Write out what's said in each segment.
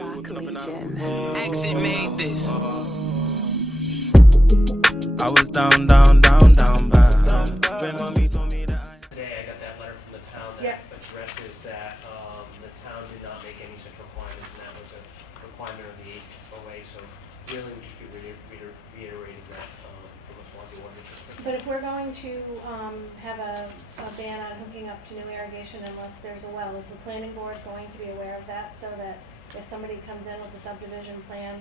Rock Legion. Exit made this. I was down bad. Grandmommy told me that Today I got that letter from the town that addresses that the town did not make any such requirements, and that was a requirement of the HOA, so really we should be reiterating that from the Swansea Water District. But if we're going to have a ban on hooking up to new irrigation unless there's a well, is the planning board going to be aware of that so that if somebody comes in with a subdivision plan?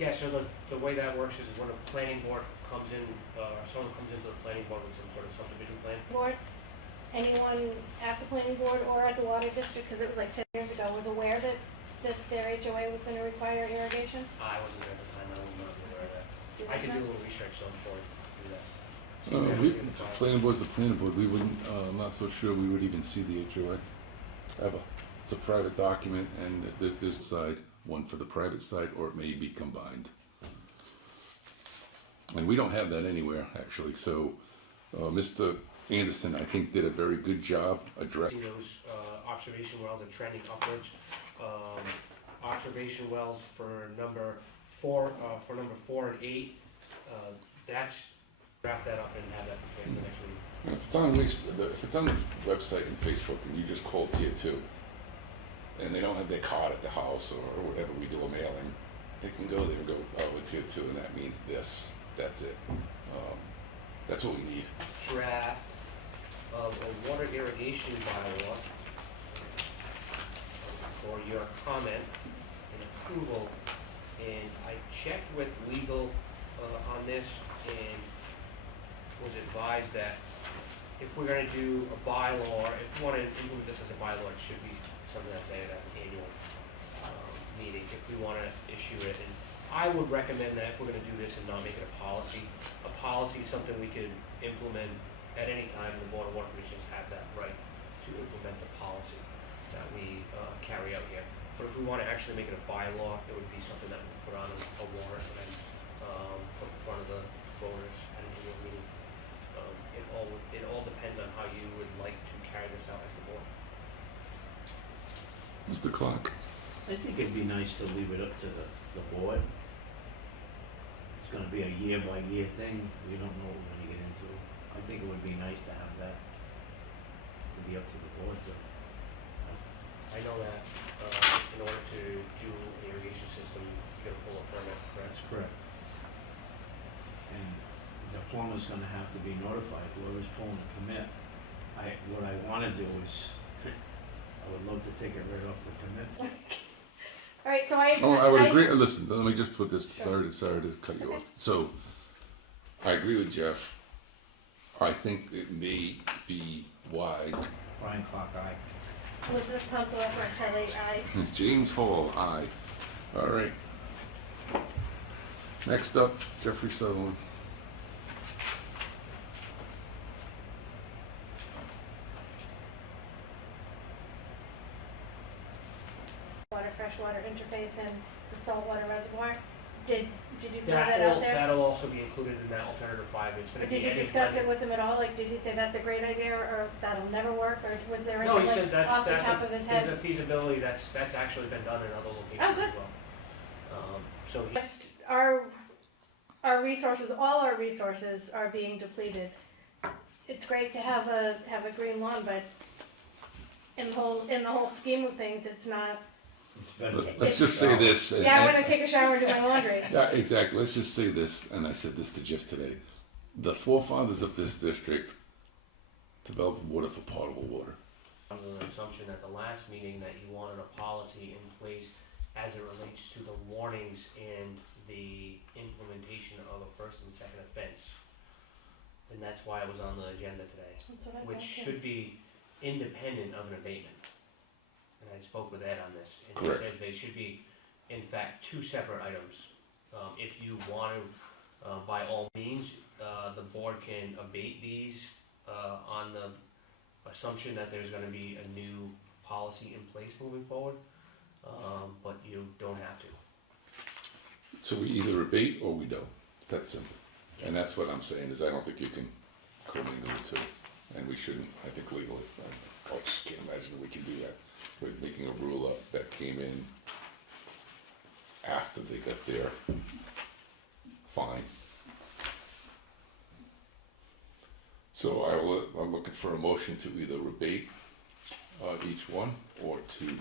Yeah, so the way that works is when a planning board comes in, someone comes into the planning board with some sort of subdivision plan. Board, anyone at the planning board or at the water district, because it was like 10 years ago, was aware that their HOA was going to require irrigation? I wasn't there at the time, I don't know aware of that. I could do a little research on for it, do that. The planning board's the planning board. We wouldn't, I'm not so sure we would even see the HOA, ever. It's a private document, and there's a side, one for the private side, or it may be combined. And we don't have that anywhere, actually, so Mr. Anderson, I think, did a very good job addressing Those observation wells are trending upwards. Observation wells for number 4 and 8, that's, draft that up and have that prepared for next week. And if it's on the website and Facebook, and you just call Tier 2, and they don't have their card at the house or whatever, we do a mailing, they can go there and go, oh, we're Tier 2, and that means this. That's it. That's what we need. Draft of a water irrigation bylaw for your comment and approval. And I checked with legal on this and was advised that if we're going to do a bylaw, if we want to implement this as a bylaw, it should be something that's at an annual meeting if we want to issue it. And I would recommend that if we're going to do this and not make it a policy is something we could implement at any time. The Board of Water Commissioners have that right to implement the policy that we carry out here. But if we want to actually make it a bylaw, it would be something that we put on a warrant and put in front of the voters at an annual meeting. It all depends on how you would like to carry this out as the board. Mr. Clark. I think it'd be nice to leave it up to the board. It's gonna be a year-by-year thing. We don't know what we're gonna get into. I think it would be nice to have that, to be up to the board to. I know that in order to do an irrigation system, you gotta pull a permit, correct? That's correct. And the plumber's gonna have to be notified, whoever's pulling the permit. What I wanna do is, I would love to take it right off the permit. All right, so I would agree. Listen, let me just put this. Sure. Sorry to cut you off. So, I agree with Jeff. I think it may be wide. Brian Clark, aye. Elizabeth Councilor Martelli, aye. James Hall, aye. All right. Next up, Jeffrey Sutherland. Freshwater interface and the saltwater reservoir. Did you throw that out there? That'll also be included in that alternative 5. It's going to be. Did you discuss it with him at all? Like, did he say that's a great idea, or that'll never work, or was there No, anything he says off the top of his head? there's a feasibility that's actually been done in other locations Oh, good. as well. So Yes, our resources, all our resources are being depleted. It's great to have a green lawn, but in the whole scheme of things, it's not. Let's just say this. Yeah, I want to take a shower and do my laundry. Yeah, exactly. Let's just say this, and I said this to Jeff today. The forefathers of this district developed water for potable water. Under the assumption at the last meeting that you wanted a policy in place as it relates to the warnings and the implementation of a first and second offense. And that's why it was on the agenda today, That's what I which thought, should be independent of an abatement. And I spoke with Ed on this, and Correct. he says they should be, in fact, 2 separate items. If you want to, by all means, the board can abate these on the assumption that there's going to be a new policy in place moving forward, but you don't have to. So we either abate or we don't. It's that simple. And that's what I'm saying, is I don't think you can commingle the two. And we shouldn't, I think, legally. I just can't imagine we can do that. We're making a rule up that came in after they got their fine. So I'm looking for a motion to either rebate each one or to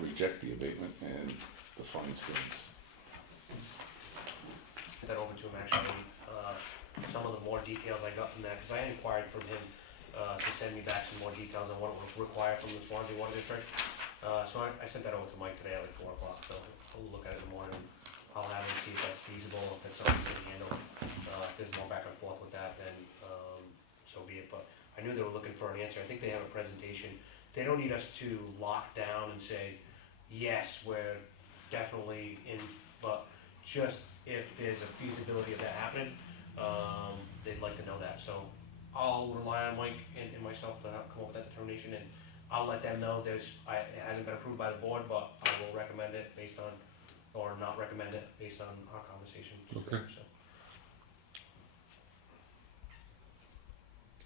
reject the abatement and the fine stands. Sent that over to him actually. Some of the more details I got from that, because I inquired from him to send me back some more details on what was required from the Swansea Water District. So I sent that over to Mike today at like 4 o'clock, so I'll look at it in the morning. I'll have him see if that's feasible, if that's something we can handle. If there's more back and forth with that, then so be it. But I knew they were looking for an answer. I think they have a presentation. They don't need us to lock down and say, yes, we're definitely in, but just if there's a feasibility of that happening, they'd like to know that. So I'll rely on Mike and myself to come up with that determination, and I'll let them know it hasn't been approved by the board, but I will recommend it based on, or not recommend it based on our conversation. Okay. So.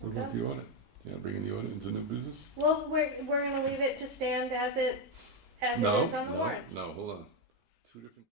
What about the audit? Yeah, bringing the audit into new business? Well, we're gonna leave it to stand as it is on the warrant. No, hold on. Two different.